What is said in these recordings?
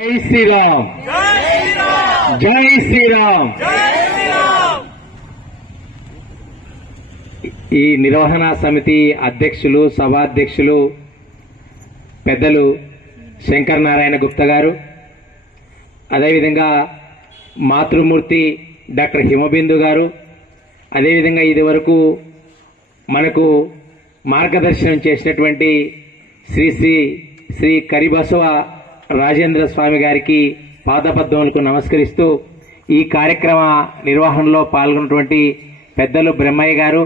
జై శ్రీరామ్, జై శ్రీరామ్. ఈ నిర్వహణ సమితి అధ్యక్షులు, సభాధ్యక్షులు పెద్దలు శంకర్ నారాయణ గుప్తా గారు, అదేవిధంగా మాతృమూర్తి డాక్టర్ హిమబిందు గారు, అదేవిధంగా ఇది వరకు మనకు మార్గదర్శనం చేసినటువంటి శ్రీ శ్రీ శ్రీ కరిబసవ రాజేంద్ర స్వామి గారికి పాదపద్మములకు నమస్కరిస్తూ ఈ కార్యక్రమ నిర్వహణలో పాల్గొన్నటువంటి పెద్దలు బ్రహ్మయ్య గారు,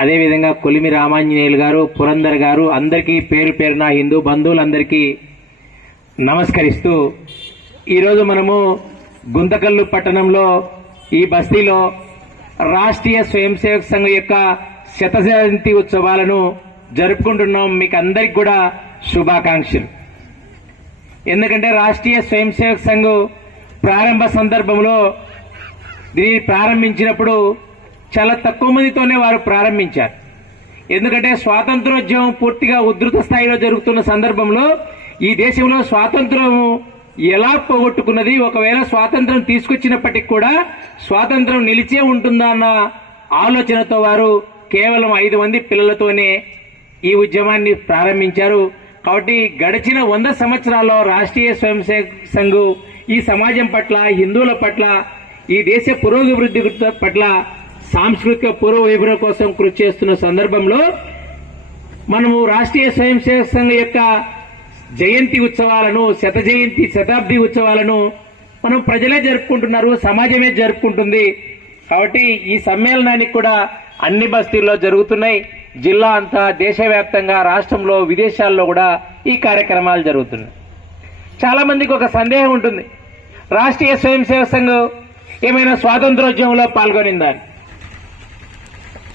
అదేవిధంగా కొలిమి రామాంజనేయులు గారు, పురందర్ గారు, అందరికీ పేరు పేరున హిందూ బంధువులందరికీ నమస్కరిస్తూ ఈరోజు మనము గుంతకల్లు పట్టణంలో ఈ బస్తీలో రాష్ట్రీయ స్వయం సేవక సంఘం యొక్క శత జయంతి ఉత్సవాలను జరుపుకుంటున్నాం. మీకు అందరికి కూడా శుభాకాంక్షలు. ఎందుకంటే రాష్ట్రీయ స్వయం సేవక సంఘం ప్రారంభ సందర్భంలో దీన్ని ప్రారంభించినప్పుడు చాలా తక్కువ మందితోనే వారు ప్రారంభించారు. ఎందుకంటే స్వాతంత్రోద్యమం పూర్తిగా ఉధృత స్థాయిలో జరుగుతున్న సందర్భంలో ఈ దేశంలో స్వాతంత్రం ఎలా పోగొట్టుకున్నది, ఒకవేళ స్వాతంత్రం తీసుకొచ్చినప్పటికీ కూడా స్వాతంత్రం నిలిచే ఉంటుందా అన్న ఆలోచనతో వారు కేవలం 5 మంది పిల్లలతోనే ఈ ఉద్యమాన్ని ప్రారంభించారు. కాబట్టి గడిచిన 100 సంవత్సరాల్లో రాష్ట్రీయ స్వయం సేవక సంఘం ఈ సమాజం పట్ల, హిందువుల పట్ల, ఈ దేశ పురోభివృద్ధి పట్ల, సాంస్కృతిక పూర్వవైభవం కోసం కృషి చేస్తున్న సందర్భంలో మనము రాష్ట్రీయ స్వయం సేవక సంఘం యొక్క జయంతి ఉత్సవాలను, శత జయంతి, శతాబ్ది ఉత్సవాలను మనం ప్రజలే జరుపుకుంటున్నారు, సమాజమే జరుపుకుంటుంది. కాబట్టి ఈ సమ్మేళనానికి కూడా అన్ని బస్తీల్లో జరుగుతున్నాయి. జిల్లా అంతా, దేశవ్యాప్తంగా, రాష్ట్రంలో, విదేశాల్లో కూడా ఈ కార్యక్రమాలు జరుగుతున్నాయి. చాలా మందికి ఒక సందేహం ఉంటుంది, రాష్ట్రీయ స్వయం సేవక సంఘం ఏమైనా స్వాతంత్రోద్యమంలో పాల్గొనిందా అని.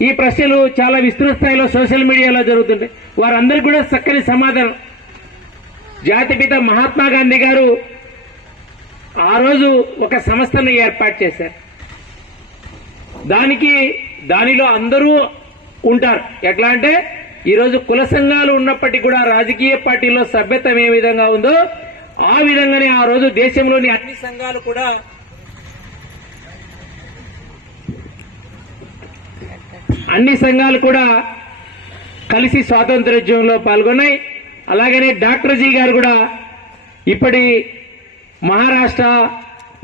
ఈ ప్రశ్నలు చాలా విస్తృత స్థాయిలో సోషల్ మీడియాలో జరుగుతుంటాయి. వారందరికీ కూడా చక్కని సమాధానం. జాతిపిత మహాత్మా గాంధీ గారు ఆ రోజు ఒక సంస్థను ఏర్పాటు చేశారు. దానిలో అందరూ ఉంటారు. ఎట్లా అంటే ఈరోజు కుల సంఘాలు ఉన్నప్పటికీ కూడా రాజకీయ పార్టీలో సభ్యత్వం ఏ విధంగా ఉందో ఆ విధంగానే ఆ రోజు దేశంలోని అన్ని సంఘాలు కూడా కలిసి స్వాతంత్రోద్యమంలో పాల్గొన్నాయి. అలాగనే డాక్టర్ జీ గారు కూడా ఇప్పటి మహారాష్ట్ర,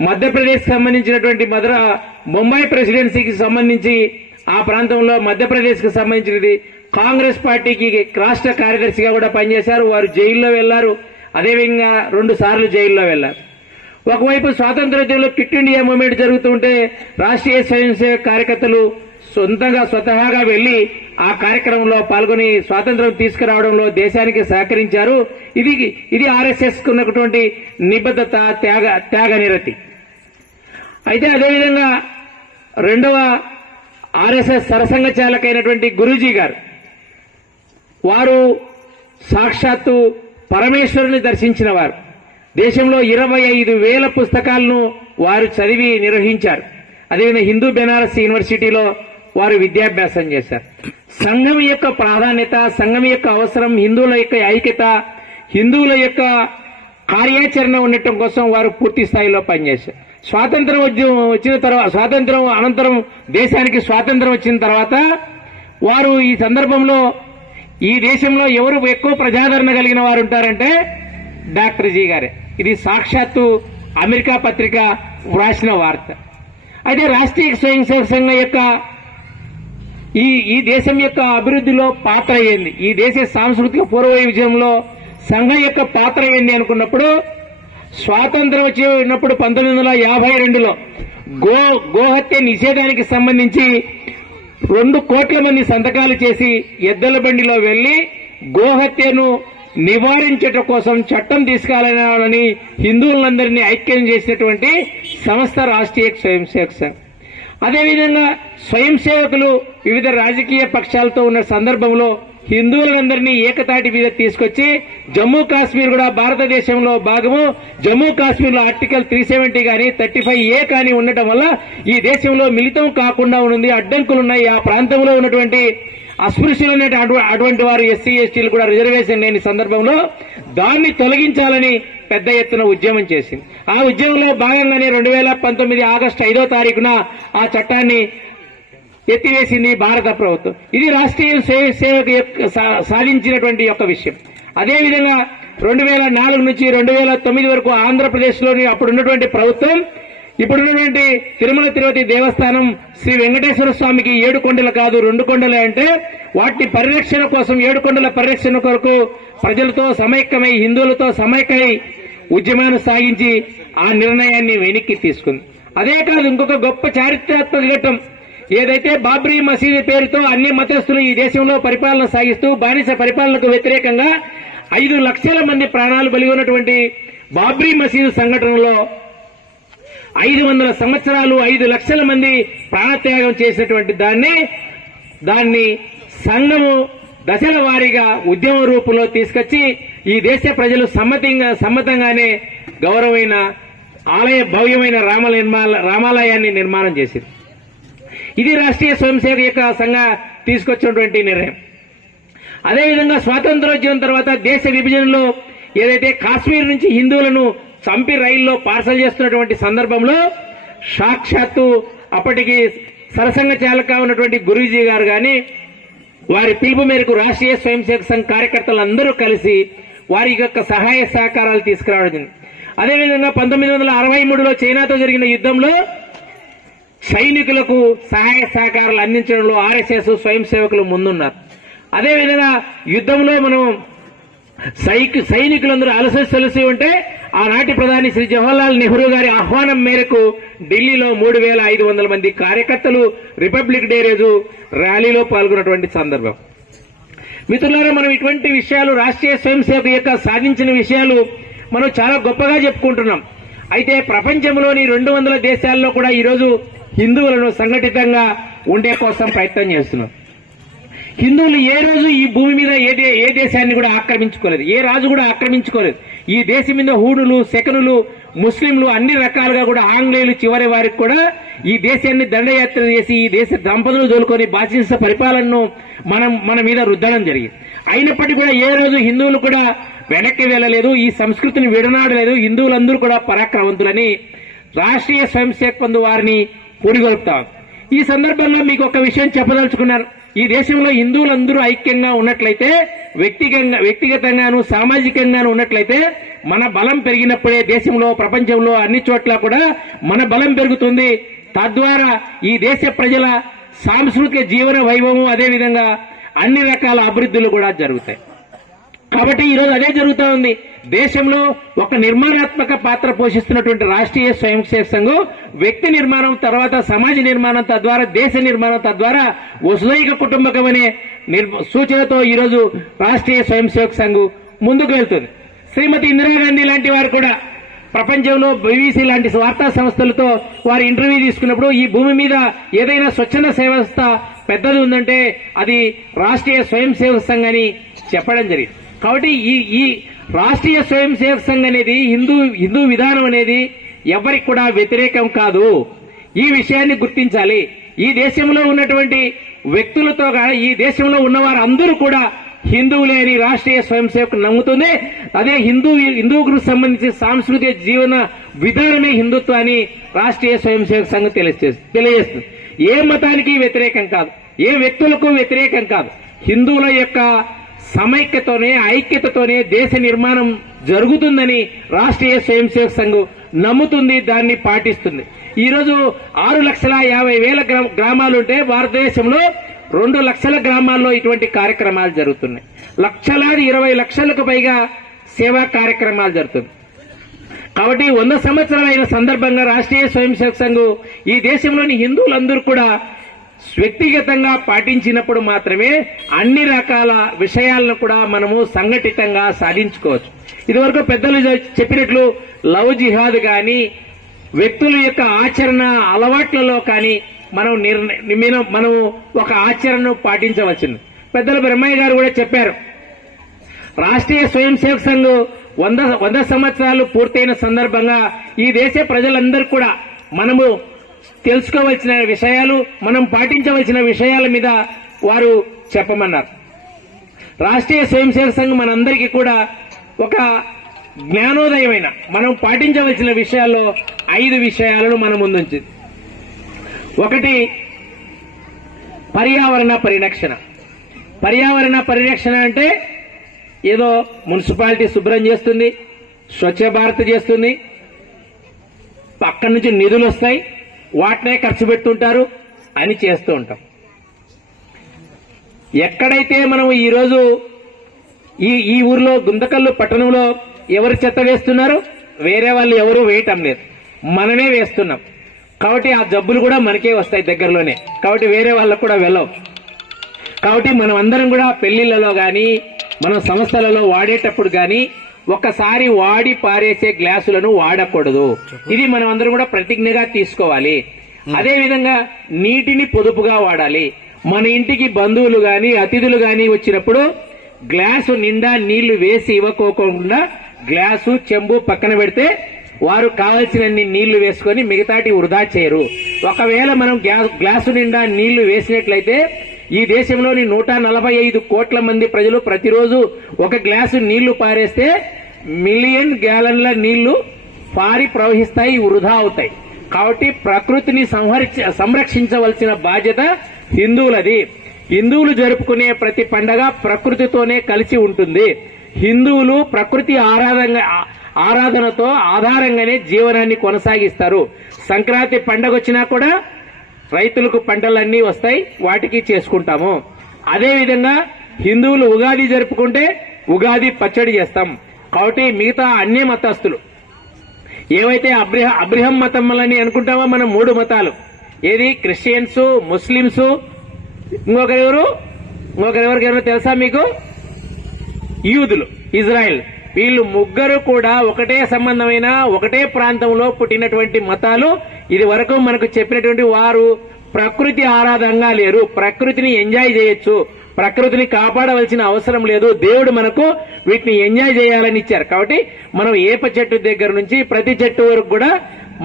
మధ్యప్రదేశ్ సంబంధించినటువంటి ముంబై ప్రెసిడెన్సీకి సంబంధించి ఆ ప్రాంతంలో మధ్యప్రదేశ్కి సంబంధించినది కాంగ్రెస్ పార్టీకి రాష్ట్ర కార్యదర్శిగా కూడా పనిచేశారు. వారు జైల్లో వెళ్లారు. అదేవిధంగా 2 సార్లు జైల్లో వెళ్లారు. ఒకవైపు స్వాతంత్రోద్యమంలో క్విట్ ఇండియా మూవ్మెంట్ జరుగుతుంటే రాష్ట్రీయ స్వయం సేవక కార్యకర్తలు స్వతహాగా వెళ్లి ఆ కార్యక్రమంలో పాల్గొని స్వాతంత్రం తీసుకురావడంలో దేశానికి సహకరించారు. ఇది ఆర్ఎస్ఎస్ కు ఉన్నటువంటి నిబద్ధత, త్యాగ నిరతి. అయితే అదేవిధంగా రెండవ ఆర్ఎస్ఎస్ సరసంఘ చాలకైనటువంటి గురూజీ గారు, వారు సాక్షాత్తు పరమేశ్వరుని దర్శించిన వారు. దేశంలో 25,000 పుస్తకాలను వారు చదివి నిర్వహించారు. అదేవిధంగా హిందూ బెనారస్ యూనివర్సిటీలో వారు విద్యాభ్యాసం చేశారు. సంఘం యొక్క ప్రాధాన్యత, సంఘం యొక్క అవసరం, హిందువుల యొక్క ఐక్యత, హిందువుల యొక్క కార్యాచరణ ఉండటం కోసం వారు పూర్తి స్థాయిలో పనిచేశారు. స్వాతంత్రం వచ్చిన తర్వాత, స్వాతంత్రం అనంతరం దేశానికి స్వాతంత్రం వచ్చిన తర్వాత వారు ఈ సందర్భంలో ఈ దేశంలో ఎవరు ఎక్కువ ప్రజాదరణ కలిగిన వారు ఉంటారంటే డాక్టర్ జీ గారే. ఇది సాక్షాత్తు అమెరికా పత్రిక వ్రాసిన వార్త. అయితే రాష్ట్రీయ స్వయం సేవక సంఘం యొక్క ఈ దేశం యొక్క అభివృద్ధిలో పాత్ర ఏంది, ఈ దేశ సాంస్కృతిక పూర్వవైభవంలో సంఘం యొక్క పాత్ర ఏంది అనుకున్నప్పుడు, స్వాతంత్రం వచ్చినప్పుడు 1952లో గోహత్య నిషేధానికి సంబంధించి 2 కోట్ల మంది సంతకాలు చేసి ఎద్దల బండిలో వెళ్లి గోహత్యను నివారించడం కోసం చట్టం తీసుకురావాలని హిందువులందరినీ ఐక్యం చేసినటువంటి సంస్థ రాష్ట్రీయ స్వయం సేవక సంఘం. అదేవిధంగా స్వయం సేవకులు వివిధ రాజకీయ పక్షాలతో ఉన్న సందర్భంలో హిందువులందరినీ ఏకతాటి మీద తీసుకొచ్చి జమ్మూ కాశ్మీర్ కూడా భారతదేశంలో భాగము, జమ్మూ కాశ్మీర్లో ఆర్టికల్ 370 కానీ 35A కానీ ఉండటం వల్ల ఈ దేశంలో మిళితం కాకుండా ఉంది, అడ్డంకులున్నాయి. ఆ ప్రాంతంలో ఉన్నటువంటి అస్పృశ్యులు అటువంటి వారు ఎస్సీ ఎస్టీలు కూడా రిజర్వేషన్ లేని సందర్భంలో దాన్ని తొలగించాలని పెద్ద ఎత్తున ఉద్యమం చేసింది. ఆ ఉద్యమంలో భాగంగానే 2019 ఆగస్టు 5వ తారీఖున ఆ చట్టాన్ని ఎత్తివేసింది భారత ప్రభుత్వం. ఇది రాష్ట్రీయ సేవకు సాధించినటువంటి యొక్క విషయం. అదేవిధంగా 2004 నుంచి 2009 వరకు ఆంధ్రప్రదేశ్లోని అప్పుడున్నటువంటి ప్రభుత్వం ఇప్పుడున్నటువంటి తిరుమల తిరుపతి దేవస్థానం శ్రీ వెంకటేశ్వర స్వామికి 7 కొండలు కాదు 2 కొండలే అంటే వాటి పరిరక్షణ కోసం 7 కొండల పరిరక్షణ కొరకు ప్రజలతో సమైక్యమై హిందువులతో సమైక్యమై ఉద్యమాన్ని సాగించి ఆ నిర్ణయాన్ని వెనక్కి తీసుకుంది. అదే కాదు ఇంకొక గొప్ప చారిత్రాత్మక ఘట్టం ఏదైతే బాబ్రీ మసీదు పేరుతో అన్ని మతస్థులు ఈ దేశంలో పరిపాలన సాగిస్తూ బానిస పరిపాలనకు వ్యతిరేకంగా 5 లక్షల మంది ప్రాణాలు బలి ఉన్నటువంటి బాబ్రీ మసీదు సంఘటనలో 500 సంవత్సరాలు 5 లక్షల మంది ప్రాణత్యాగం చేసినటువంటి దాన్ని సంఘము దశల వారీగా ఉద్యమ రూపంలో తీసుకొచ్చి ఈ దేశ ప్రజలు సమ్మతంగానే గౌరవమైన భవ్యమైన రామాలయాన్ని నిర్మాణం చేసింది. ఇది రాష్ట్రీయ స్వయం సేవక సంఘ తీసుకొచ్చినటువంటి నిర్ణయం. అదేవిధంగా స్వాతంత్రోద్యమం తర్వాత దేశ విభజనలో ఏదైతే కాశ్మీర్ నుంచి హిందువులను చంపి రైల్లో పార్సల్ చేస్తున్నటువంటి సందర్భంలో సాక్షాత్తు అప్పటికి సరసంఘ చాలక ఉన్నటువంటి గురూజీ గారు కానీ వారి పిలుపు మేరకు రాష్ట్రీయ స్వయం సేవక సంఘ కార్యకర్తలందరూ కలిసి వారి యొక్క సహాయ సహకారాలు తీసుకురావడం. అదేవిధంగా 1963లో చైనాతో జరిగిన యుద్ధంలో సైనికులకు సహాయ సహకారాలు అందించడంలో ఆర్ఎస్ఎస్ స్వయం సేవకులు ముందున్నారు. అదేవిధంగా యుద్ధంలో మనం సైనికులందరూ అలసి ఉంటే ఆనాటి ప్రధాని శ్రీ జవహర్లాల్ నెహ్రూ గారి ఆహ్వానం మేరకు ఢిల్లీలో 3500 మంది కార్యకర్తలు రిపబ్లిక్ డే రోజు ర్యాలీలో పాల్గొన్నటువంటి సందర్భం. మిత్రులారా, మనం ఇటువంటి విషయాలు రాష్ట్రీయ స్వయం సేవక యొక్క సాధించిన విషయాలు మనం చాలా గొప్పగా చెప్పుకుంటున్నాం. అయితే ప్రపంచంలోని 200 దేశాల్లో కూడా ఈరోజు హిందువులను సంఘటితంగా ఉండే కోసం ప్రయత్నం చేస్తున్నాం. హిందువులు ఏ రోజు ఈ భూమి మీద ఏ దేశాన్ని కూడా ఆక్రమించుకోలేదు, ఏ రాజు కూడా ఆక్రమించుకోలేదు. ఈ దేశం మీద హూణులు శకనులు ముస్లింలు అన్ని రకాలుగా కూడా ఆంగ్లేయులు చివరి వారికి కూడా ఈ దేశాన్ని దండయాత్ర చేసి ఈ దేశ దంపతులు దోలుకొని బాసిస పరిపాలనను మన మీద రుద్దడం జరిగింది. అయినప్పటికీ కూడా ఏ రోజు హిందువులు కూడా వెనక్కి వెళ్ళలేదు, ఈ సంస్కృతిని విడనాడలేదు. హిందువులందరూ కూడా పరాక్రమవంతులని రాష్ట్రీయ స్వయం సేవక్ బంధు వారిని పురిగొల్పుతాం. ఈ సందర్భంలో మీకు ఒక విషయం చెప్పదలుచుకున్నారు. ఈ దేశంలో హిందువులందరూ ఐక్యంగా ఉన్నట్లయితే వ్యక్తిగతంగాను సామాజికంగాను ఉన్నట్లయితే మన బలం పెరిగినప్పుడే దేశంలో ప్రపంచంలో అన్ని చోట్ల కూడా మన బలం పెరుగుతుంది. తద్వారా ఈ దేశ ప్రజల సాంస్కృతిక జీవన వైభవం అదేవిధంగా అన్ని రకాల అభివృద్ధులు కూడా జరుగుతాయి. కాబట్టి ఈరోజు అదే జరుగుతూ ఉంది. దేశంలో ఒక నిర్మాణాత్మక పాత్ర పోషిస్తున్నటువంటి రాష్ట్రీయ స్వయం సేవక సంఘం వ్యక్తి నిర్మాణం తర్వాత సమాజ నిర్మాణం తద్వారా దేశ నిర్మాణం తద్వారా వసుదైక కుటుంబకం అనే సూచనతో ఈరోజు రాష్ట్రీయ స్వయం సేవక సంఘం ముందుకు వెళ్తుంది. శ్రీమతి ఇందిరాగాంధీ లాంటి వారు కూడా ప్రపంచంలో బీబీసీ లాంటి వార్తా సంస్థలతో వారు ఇంటర్వ్యూ తీసుకున్నప్పుడు ఈ భూమి మీద ఏదైనా స్వచ్ఛంద సంస్థ పెద్దది ఉందంటే అది రాష్ట్రీయ స్వయం సేవక సంఘం అని చెప్పడం జరిగింది. కాబట్టి ఈ రాష్ట్రీయ స్వయం సేవక సంఘం అనేది హిందూ విధానం అనేది ఎవరికి కూడా వ్యతిరేకం కాదు. ఈ విషయాన్ని గుర్తించాలి. ఈ దేశంలో ఉన్నటువంటి వ్యక్తులతో ఈ దేశంలో ఉన్నవారు అందరూ కూడా హిందువులే అని రాష్ట్రీయ స్వయం సేవకు నమ్ముతుంది. అదే హిందువుకు సంబంధించి సాంస్కృతిక జీవన విధానమే హిందుత్వం అని రాష్ట్రీయ స్వయం సేవక సంఘం తెలియజేస్తుంది. ఏ మతానికి వ్యతిరేకం కాదు, ఏ వ్యక్తులకు వ్యతిరేకం కాదు. హిందువుల యొక్క సమైక్యతోనే ఐక్యతతోనే దేశ నిర్మాణం జరుగుతుందని రాష్ట్రీయ స్వయం సేవక సంఘం నమ్ముతుంది, దాన్ని పాటిస్తుంది. ఈరోజు 6,50,000 గ్రామాలుంటే భారతదేశంలో 2 లక్షల గ్రామాల్లో ఇటువంటి కార్యక్రమాలు జరుగుతున్నాయి. 20 లక్షలకు పైగా సేవా కార్యక్రమాలు జరుగుతుంది. కాబట్టి 100 సంవత్సరాలైన సందర్భంగా రాష్ట్రీయ స్వయం సేవక సంఘం ఈ దేశంలోని హిందువులందరూ కూడా వ్యక్తిగతంగా పాటించినప్పుడు మాత్రమే అన్ని రకాల విషయాలను కూడా మనము సంఘటితంగా సాధించుకోవచ్చు. ఇదివరకు పెద్దలు చెప్పినట్లు లవ్ జిహాద్ కానీ వ్యక్తుల యొక్క ఆచరణ అలవాట్లలో కానీ మనం ఒక ఆచరణను పాటించవచ్చును. పెద్దలు బ్రహ్మయ్య గారు కూడా చెప్పారు. రాష్ట్రీయ స్వయం సేవక సంఘం 100 సంవత్సరాలు పూర్తయిన సందర్భంగా ఈ దేశ ప్రజలందరూ కూడా మనము తెలుసుకోవాల్సిన విషయాలు మనం పాటించవలసిన విషయాల మీద వారు చెప్పమన్నారు. రాష్ట్రీయ స్వయం సేవక సంఘం మనందరికీ కూడా ఒక జ్ఞానోదయమైన మనం పాటించవలసిన విషయాల్లో 5 విషయాలను మన ముందుంచింది. ఒకటి, పర్యావరణ పరిరక్షణ. పర్యావరణ పరిరక్షణ అంటే ఏదో మున్సిపాలిటీ శుభ్రం చేస్తుంది, స్వచ్ఛ భారత్ చేస్తుంది, అక్కడి నుంచి నిధులు వస్తాయి, వాటినే ఖర్చు పెడుతుంటారు అని చేస్తూ ఉంటాం. ఎక్కడైతే మనం ఈరోజు ఈ ఊర్లో గుంతకల్లు పట్టణంలో ఎవరు చెత్త వేస్తున్నారు? వేరే వాళ్ళు ఎవరు వేయటం లేదు, మనమే వేస్తున్నాం. కాబట్టి ఆ జబ్బులు కూడా మనకే వస్తాయి దగ్గరలోనే, కాబట్టి వేరే వాళ్ళకు కూడా వెళ్ళవు. కాబట్టి మనం అందరం కూడా పెళ్లిళ్లలో కానీ మనం సంస్థలలో వాడేటప్పుడు కానీ ఒక్కసారి వాడి పారేసే గ్లాసులను వాడకూడదు. ఇది మనం అందరం కూడా ప్రతిజ్ఞగా తీసుకోవాలి. అదేవిధంగా నీటిని పొదుపుగా వాడాలి. మన ఇంటికి బంధువులు గాని అతిథులు గాని వచ్చినప్పుడు గ్లాసు నిండా నీళ్లు వేసి ఇవ్వకోకుండా గ్లాసు చెంబు పక్కన పెడితే వారు కావలసినన్ని నీళ్లు వేసుకొని మిగతాటి వృధా చేయరు. ఒకవేళ మనం గ్లాసు నిండా నీళ్లు వేసినట్లయితే ఈ దేశంలోని 145 కోట్ల మంది ప్రజలు ప్రతిరోజు ఒక గ్లాసు నీళ్లు పారేస్తే మిలియన్ గ్యాలన్ల నీళ్లు పారి ప్రవహిస్తాయి, వృధా అవుతాయి. కాబట్టి ప్రకృతిని సంరక్షించవలసిన బాధ్యత హిందువులది. హిందువులు జరుపుకునే ప్రతి పండగ ప్రకృతితోనే కలిసి ఉంటుంది. హిందువులు ప్రకృతి ఆరాధనతో ఆధారంగానే జీవనాన్ని కొనసాగిస్తారు. సంక్రాంతి పండగ వచ్చినా కూడా రైతులకు పంటలన్నీ వస్తాయి, వాటికి చేసుకుంటాము. అదేవిధంగా హిందువులు ఉగాది జరుపుకుంటే ఉగాది పచ్చడి చేస్తాం. కాబట్టి మిగతా అన్ని మతస్థులు ఏవైతే అబ్రహం మతములని అనుకుంటామో మనం 3 మతాలు, ఏది క్రిస్టియన్స్, ముస్లింస్, ఇంకొకరెవరికెవరో తెలుసా మీకు? యూదులు, ఇజ్రాయెల్. వీళ్ళు ముగ్గురు కూడా ఒకటే సంబంధమైన ఒకటే ప్రాంతంలో పుట్టినటువంటి మతాలు. ఇది వరకు మనకు చెప్పినటువంటి వారు ప్రకృతి ఆరాధనగా లేరు. ప్రకృతిని ఎంజాయ్ చేయొచ్చు, ప్రకృతిని కాపాడవలసిన అవసరం లేదు. దేవుడు మనకు వీటిని ఎంజాయ్ చేయాలని ఇచ్చారు. కాబట్టి మనం ఏప చెట్టు దగ్గర నుంచి ప్రతి చెట్టు వరకు కూడా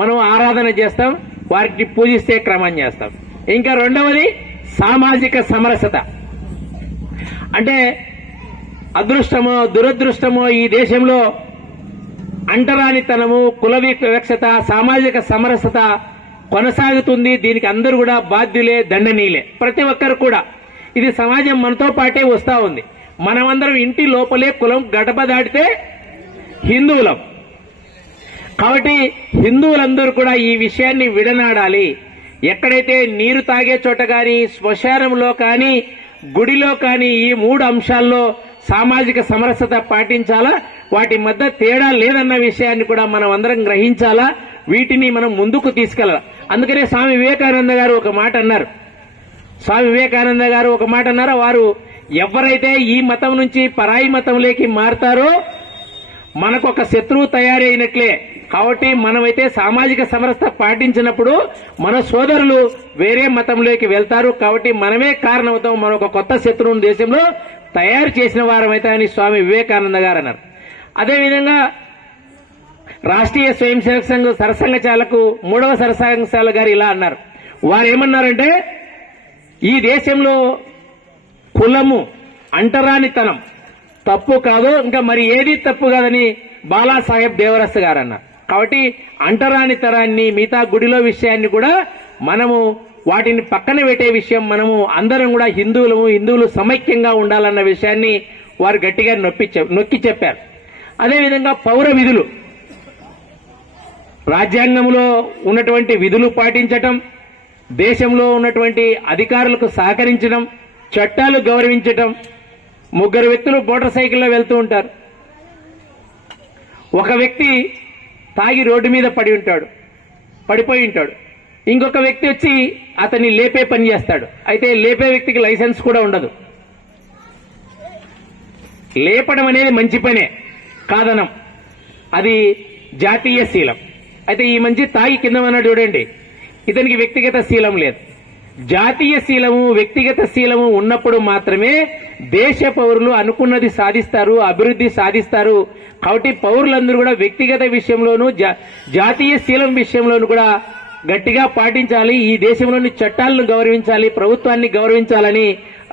మనం ఆరాధన చేస్తాం, వాటిని పూజిస్తే క్రమం చేస్తాం. ఇంకా రెండవది సామాజిక సమరసత. అంటే అదృష్టమో దురదృష్టమో ఈ దేశంలో అంటరానితనము, కుల వివక్షత, సామాజిక సమరసత కొనసాగుతుంది. దీనికి అందరూ కూడా బాధ్యులే, దండనీయులే, ప్రతి ఒక్కరు కూడా. ఇది సమాజం మనతో పాటే వస్తా ఉంది. మనమందరం ఇంటి లోపలే కులం గడప దాటితే హిందువులం. కాబట్టి హిందువులందరూ కూడా ఈ విషయాన్ని విడనాడాలి. ఎక్కడైతే నీరు తాగే చోట కానీ, శ్మశానంలో కానీ, గుడిలో కానీ ఈ 3 అంశాల్లో సామాజిక సమరసత పాటించాలా. వాటి మధ్య తేడా లేదన్న విషయాన్ని కూడా మనం అందరం గ్రహించాలా. వీటిని మనం ముందుకు తీసుకెళ్లాలి. అందుకనే స్వామి వివేకానంద గారు ఒక మాట అన్నారు. వారు ఎవరైతే ఈ మతం నుంచి పరాయి మతంలోకి మారతారో మనకు ఒక శత్రువు తయారైనట్లే. కాబట్టి మనమైతే సామాజిక సమరసత పాటించినప్పుడు మన సోదరులు వేరే మతంలోకి వెళ్తారు. కాబట్టి మనమే కారణమవుతాం, మనం ఒక కొత్త శత్రువుని దేశంలో తయారు చేసిన వారమైతే అని స్వామి వివేకానంద గారు అన్నారు. అదేవిధంగా రాష్ట్రీయ స్వయం సేవక సంఘం సరసంఘచాలకు 3వ సరసంఘచాల గారు ఇలా అన్నారు. వారు ఏమన్నారంటే, ఈ దేశంలో కులము, అంటరానితనం తప్పు కాదు, ఇంకా మరి ఏది తప్పు కాదని బాలాసాహెబ్ దేవరస్ గారు అన్నారు. కాబట్టి అంటరానితనాన్ని, మిగతా గుడిలో విషయాన్ని కూడా మనము వాటిని పక్కన పెట్టే విషయం, మనము అందరం కూడా హిందువులు సమైక్యంగా ఉండాలన్న విషయాన్ని వారు గట్టిగా నొక్కి చెప్పారు. అదేవిధంగా పౌర విధులు, రాజ్యాంగంలో ఉన్నటువంటి విధులు పాటించటం, దేశంలో ఉన్నటువంటి అధికారులకు సహకరించడం, చట్టాలు గౌరవించటం. 3 వ్యక్తులు మోటార్ సైకిల్లో వెళ్తూ ఉంటారు. ఒక వ్యక్తి తాగి రోడ్డు మీద పడిపోయి ఉంటాడు. ఇంకొక వ్యక్తి వచ్చి అతన్ని లేపే పని చేస్తాడు. అయితే లేపే వ్యక్తికి లైసెన్స్ కూడా ఉండదు. లేపడం అనేది మంచి పనే, కాదనం, అది జాతీయ శీలం. అయితే ఈ మంచి తాగి కింద అన్నాడు చూడండి, ఇతనికి వ్యక్తిగత శీలం లేదు. జాతీయ శీలము, వ్యక్తిగత శీలము ఉన్నప్పుడు మాత్రమే దేశ పౌరులు అనుకున్నది సాధిస్తారు, అభివృద్ధి సాధిస్తారు. కాబట్టి పౌరులందరూ కూడా వ్యక్తిగత విషయంలోనూ జాతీయ శీలం విషయంలోనూ కూడా గట్టిగా పాటించాలి. ఈ దేశంలోని చట్టాలను గౌరవించాలి, ప్రభుత్వాన్ని గౌరవించాలని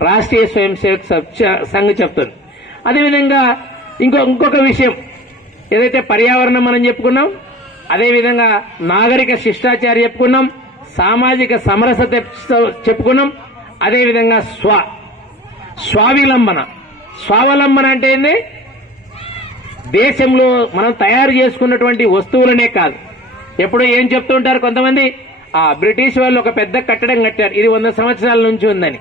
రాష్ట్రీయ స్వయం సేవక్ సంఘ్ చెప్తుంది. అదేవిధంగా ఇంకొక విషయం, ఏదైతే పర్యావరణం మనం చెప్పుకున్నాం, అదేవిధంగా నాగరిక శిష్టాచారం చెప్పుకున్నాం, సామాజిక సమరసత చెప్పుకున్నాం, అదేవిధంగా స్వావలంబన అంటే ఏంది? దేశంలో మనం తయారు చేసుకున్నటువంటి వస్తువులనే కాదు. ఎప్పుడో ఏం చెప్తుంటారు కొంతమంది, బ్రిటిష్ వాళ్ళు ఒక పెద్ద కట్టడం కట్టారు, ఇది 100 సంవత్సరాల నుంచి ఉందని.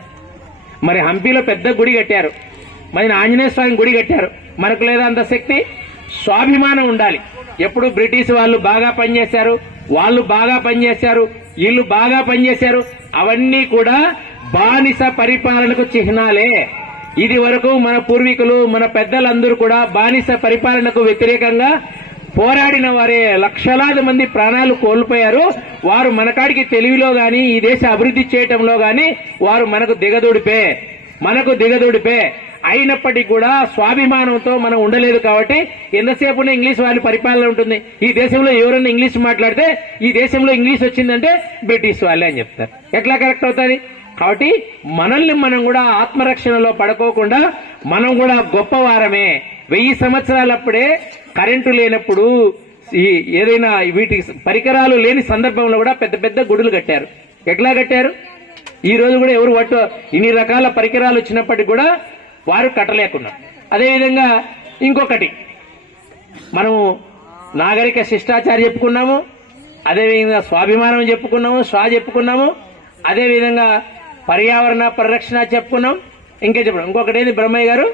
మరి హంపీలో పెద్ద గుడి కట్టారు, మరి ఆంజనేయ స్వామి గుడి కట్టారు, మనకు లేదా అంత శక్తి? స్వాభిమానం ఉండాలి. ఎప్పుడు బ్రిటిష్ వాళ్ళు బాగా పనిచేశారు, వాళ్ళు బాగా పనిచేశారు, వీళ్ళు బాగా పనిచేశారు, అవన్నీ కూడా బానిస పరిపాలనకు చిహ్నాలే. ఇది వరకు మన పూర్వీకులు, మన పెద్దలందరూ కూడా బానిస పరిపాలనకు వ్యతిరేకంగా పోరాడిన వారే. లక్షలాది మంది ప్రాణాలు కోల్పోయారు. వారు మనకాడికి తెలివిలో గాని, ఈ దేశ అభివృద్ధి చేయటంలో గాని వారు మనకు దిగదుడిపే. అయినప్పటికీ కూడా స్వాభిమానంతో మనం ఉండలేదు. కాబట్టి ఎంతసేపు ఇంగ్లీష్ వాళ్ళ పరిపాలన ఉంటుంది. ఈ దేశంలో ఎవరన్నా ఇంగ్లీష్ మాట్లాడితే ఈ దేశంలో ఇంగ్లీష్ వచ్చిందంటే బ్రిటిష్ వాళ్ళే అని చెప్తారు. ఎట్లా కరెక్ట్ అవుతుంది? కాబట్టి మనల్ని మనం కూడా ఆత్మరక్షణలో పడుకోకుండా మనం కూడా గొప్పవారమే. 1000 సంవత్సరాలప్పుడే కరెంటు లేనప్పుడు, ఏదైనా వీటి పరికరాలు లేని సందర్భంలో కూడా పెద్ద పెద్ద గుడులు కట్టారు. ఎట్లా కట్టారు? ఈ రోజు కూడా ఎవరు ఇన్ని రకాల పరికరాలు వచ్చినప్పటికీ కూడా వారు కట్టలేకున్నారు. అదేవిధంగా ఇంకొకటి, మనము నాగరిక శిష్టాచారం చెప్పుకున్నాము, అదేవిధంగా స్వాభిమానం చెప్పుకున్నాము, అదేవిధంగా పర్యావరణ పరిరక్షణ చెప్పుకున్నాం. ఇంకొకటి ఏంది బ్రహ్మయ్య గారు?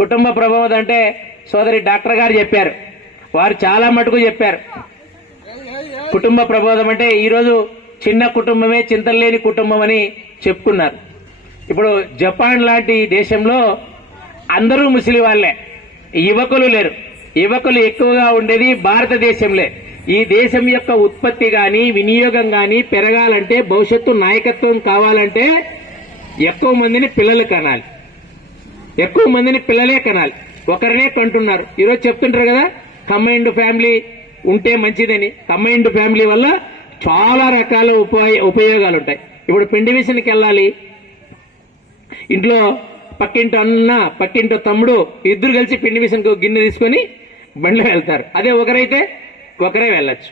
కుటుంబ ప్రబోధం అంటే సోదరి డాక్టర్ గారు చెప్పారు. వారు చాలా మటుకు చెప్పారు. కుటుంబ ప్రబోధం అంటే ఈరోజు చిన్న కుటుంబమే చింతలేని కుటుంబం అని చెప్పుకున్నారు. ఇప్పుడు జపాన్ లాంటి దేశంలో అందరూ ముస్లిం వాళ్లే, యువకులు లేరు. యువకులు ఎక్కువగా ఉండేది భారతదేశంలో. ఈ దేశం యొక్క ఉత్పత్తి గాని, వినియోగం గాని పెరగాలంటే, భవిష్యత్తు నాయకత్వం కావాలంటే ఎక్కువ మందిని పిల్లలే కనాలి. ఒకరినే కంటున్నారు. ఈరోజు చెప్తుంటారు కదా, కంబైన్డ్ ఫ్యామిలీ ఉంటే మంచిదని. కంబైన్డ్ ఫ్యామిలీ వల్ల చాలా రకాల ఉపయోగాలు ఉంటాయి. ఇప్పుడు పిండి విషయానికి వెళ్ళాలి, ఇంట్లో పక్కింటి అన్న, పక్కింటి తమ్ముడు ఇద్దరు కలిసి పిండి విషయానికి గిన్నె తీసుకొని బండిలో వెళ్తారు. అదే ఒకరైతే ఒకరే వెళ్ళచ్చు.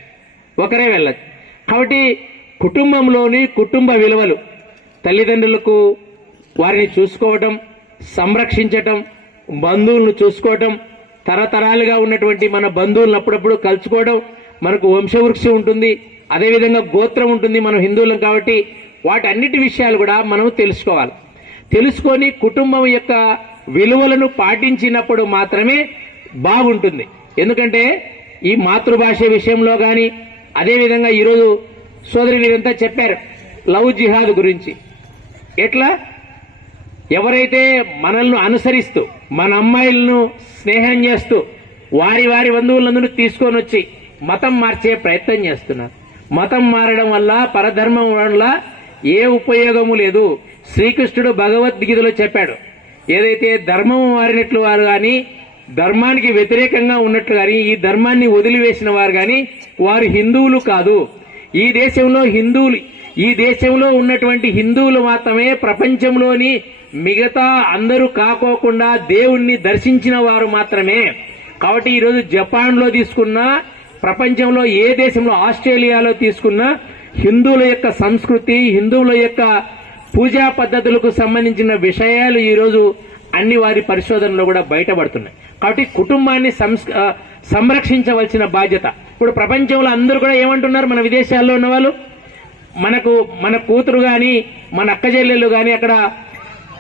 కాబట్టి కుటుంబంలోని కుటుంబ విలువలు, తల్లిదండ్రులకు వారిని చూసుకోవటం, సంరక్షించటం, బంధువులను చూసుకోవటం, తరతరాలుగా ఉన్నటువంటి మన బంధువులను అప్పుడప్పుడు కలుసుకోవడం, మనకు వంశవృక్షం ఉంటుంది, అదేవిధంగా గోత్రం ఉంటుంది, మనం హిందువులం కాబట్టి వాటన్నిటి విషయాలు కూడా మనం తెలుసుకొని కుటుంబం యొక్క విలువలను పాటించినప్పుడు మాత్రమే బాగుంటుంది. ఎందుకంటే ఈ మాతృభాష విషయంలో కానీ, అదేవిధంగా ఈరోజు సోదరి వీరంతా చెప్పారు లవ్ జిహాద్ గురించి. ఎట్లా? ఎవరైతే మనల్ని అనుసరిస్తూ, మన అమ్మాయిలను స్నేహం చేస్తూ వారి బంధువులందరూ తీసుకొని వచ్చి మతం మార్చే ప్రయత్నం చేస్తున్నారు. మతం మారడం వల్ల, పరధర్మం వల్ల ఏ ఉపయోగము లేదు. శ్రీకృష్ణుడు భగవద్గీతలో చెప్పాడు, ఏదైతే ధర్మం మారినట్లు వారు కానీ, ధర్మానికి వ్యతిరేకంగా ఉన్నట్లు కానీ, ఈ ధర్మాన్ని వదిలివేసిన వారు కానీ వారు హిందువులు కాదు. ఈ దేశంలో ఉన్నటువంటి హిందువులు మాత్రమే ప్రపంచంలోని మిగతా అందరూ కాకోకుండా దేవుణ్ణి దర్శించిన వారు మాత్రమే. కాబట్టి ఈరోజు జపాన్లో తీసుకున్నా, ప్రపంచంలో ఏ దేశంలో, ఆస్ట్రేలియాలో తీసుకున్నా, హిందువుల యొక్క సంస్కృతి, హిందువుల యొక్క పూజా పద్ధతులకు సంబంధించిన విషయాలు ఈరోజు అన్ని వారి పరిశోధనలో కూడా బయటపడుతున్నాయి. కాబట్టి కుటుంబాన్ని సంరక్షించవలసిన బాధ్యత. ఇప్పుడు ప్రపంచంలో అందరూ కూడా ఏమంటున్నారు, మన విదేశాల్లో ఉన్న వాళ్ళు, మన కూతురు గాని, మన అక్క చెల్లెళ్ళు గాని అక్కడ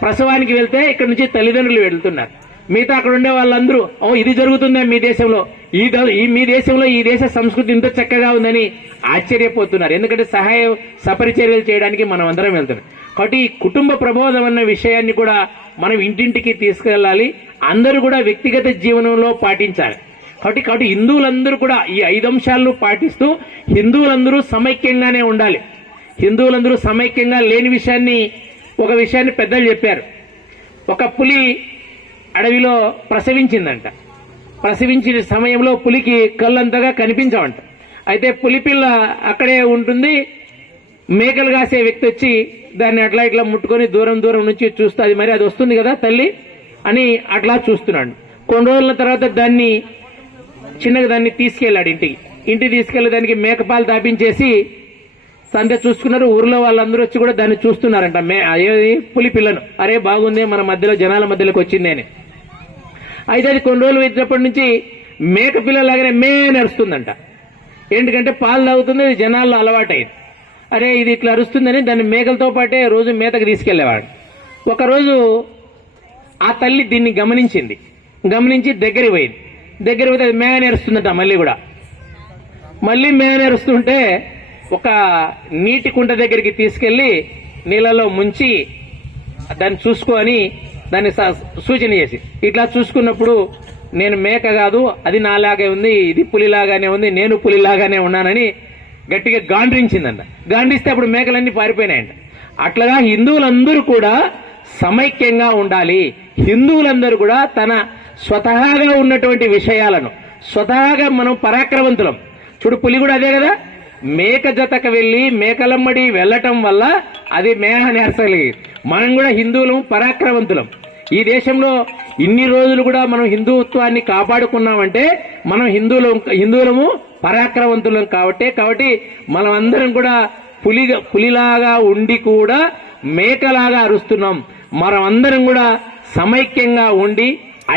ప్రసవానికి వెళ్తే ఇక్కడ నుంచి తల్లిదండ్రులు వెళ్తున్నారు. మిగతా అక్కడ ఉండే వాళ్ళందరూ ఇది జరుగుతుందా మీ దేశంలో, మీ దేశంలో ఈ దేశ సంస్కృతి ఇంత చక్కగా ఉందని ఆశ్చర్యపోతున్నారు. ఎందుకంటే సపరిచర్యలు చేయడానికి మనం అందరం వెళ్తున్నాం. కాబట్టి ఈ కుటుంబ ప్రబోధం అన్న విషయాన్ని కూడా మనం ఇంటింటికి తీసుకెళ్ళాలి. అందరూ కూడా వ్యక్తిగత జీవనంలో పాటించాలి. కాబట్టి హిందువులందరూ కూడా ఈ 5 అంశాలను పాటిస్తూ హిందువులందరూ సమైక్యంగానే ఉండాలి. హిందువులందరూ సమైక్యంగా లేని ఒక విషయాన్ని పెద్దలు చెప్పారు. ఒక పులి అడవిలో ప్రసవించిందంట. ప్రసవించిన సమయంలో పులికి కళ్ళంతగా కనిపించవంట. అయితే పులి పిల్ల అక్కడే ఉంటుంది. మేకలు కాసే వ్యక్తి వచ్చి దాన్ని అట్లా ఇట్లా ముట్టుకొని దూరం దూరం నుంచి చూస్తే అది మరి అది వస్తుంది కదా తల్లి అని అట్లా చూస్తున్నాడు. కొన్ని రోజుల తర్వాత దాన్ని చిన్నగా దాన్ని తీసుకెళ్ళాడు ఇంటికి తీసుకెళ్లి దానికి మేకపాలు తాపించేసి సంతే చూసుకున్నారు. ఊర్లో వాళ్ళందరూ వచ్చి కూడా దాన్ని చూస్తున్నారంట. అదేది పులి పిల్లను, అరే బాగుంది మన మధ్యలో జనాల మధ్యలోకి వచ్చింది అని. అయితే అది కొన్ని రోజులు వచ్చినప్పటి నుంచి మేక పిల్లలాగానే నడుస్తుందంట. ఎందుకంటే పాలు తాగుతుంది, అది జనాల్లో అలవాటైంది. అరే ఇది ఇట్లా అరుస్తుందని దాన్ని మేకలతో పాటే రోజు మేతకు తీసుకెళ్లేవాడు. ఒకరోజు ఆ తల్లి దీన్ని గమనించి దగ్గరికి పోయింది. దగ్గర పోతే అది మేక నేరుస్తుందట. మళ్ళీ మేక నేరుస్తుంటే ఒక నీటి కుంట దగ్గరికి తీసుకెళ్లి నీళ్ళలో ముంచి దాన్ని చూసుకొని దాన్ని సూచన చేసి ఇట్లా చూసుకున్నప్పుడు నేను మేక కాదు, అది నాలాగే ఉంది, ఇది పులిలాగానే ఉంది, నేను పులిలాగానే ఉన్నానని గట్టిగా గాండ్రించిందంట. గాండ్రిస్తే అప్పుడు మేకలన్నీ పారిపోయినాయంట. అట్లాగా హిందువులందరూ కూడా సమైక్యంగా ఉండాలి. హిందువులందరూ కూడా తన స్వతహాగా ఉన్నటువంటి విషయాలను స్వతహాగా మనం పరాక్రమవంతులం. చూడు పులి కూడా అదే కదా, మేక జతకు వెళ్లి మేకలమ్మడి వెళ్లటం వల్ల అది మేహ నేర్చగలిగి. మనం కూడా హిందువులం, పరాక్రమవంతులం. ఈ దేశంలో ఇన్ని రోజులు కూడా మనం హిందుత్వాన్ని కాపాడుకున్నామంటే మనం హిందువులము పరాక్రమవంతులం కాబట్టి మనం అందరం కూడా పులిలాగా ఉండి కూడా మేకలాగా అరుస్తున్నాం. మనం అందరం కూడా సమైక్యంగా ఉండి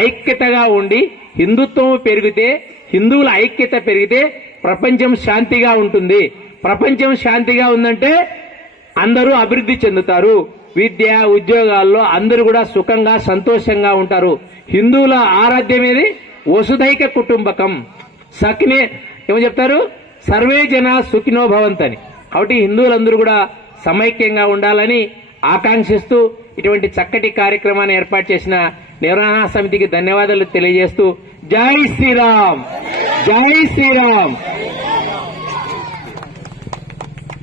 ఐక్యతగా ఉండి హిందుత్వం పెరిగితే, హిందువుల ఐక్యత పెరిగితే ప్రపంచం శాంతిగా ఉంటుంది. ప్రపంచం శాంతిగా ఉందంటే అందరూ అభివృద్ధి చెందుతారు. విద్య ఉద్యోగాల్లో అందరూ కూడా సుఖంగా సంతోషంగా ఉంటారు. హిందువుల ఆరాధ్యమేది వసుధైక కుటుంబకం. సకినే ఏమో చెప్తారు, సర్వే జన సుఖినో భవంతని. కాబట్టి హిందువులందరూ కూడా సమైక్యంగా ఉండాలని ఆకాంక్షిస్తూ ఇటువంటి చక్కటి కార్యక్రమాన్ని ఏర్పాటు చేసిన నిర్వహణ సమితికి ధన్యవాదాలు తెలియజేస్తూ జై శ్రీరామ్, జై శ్రీరామ్.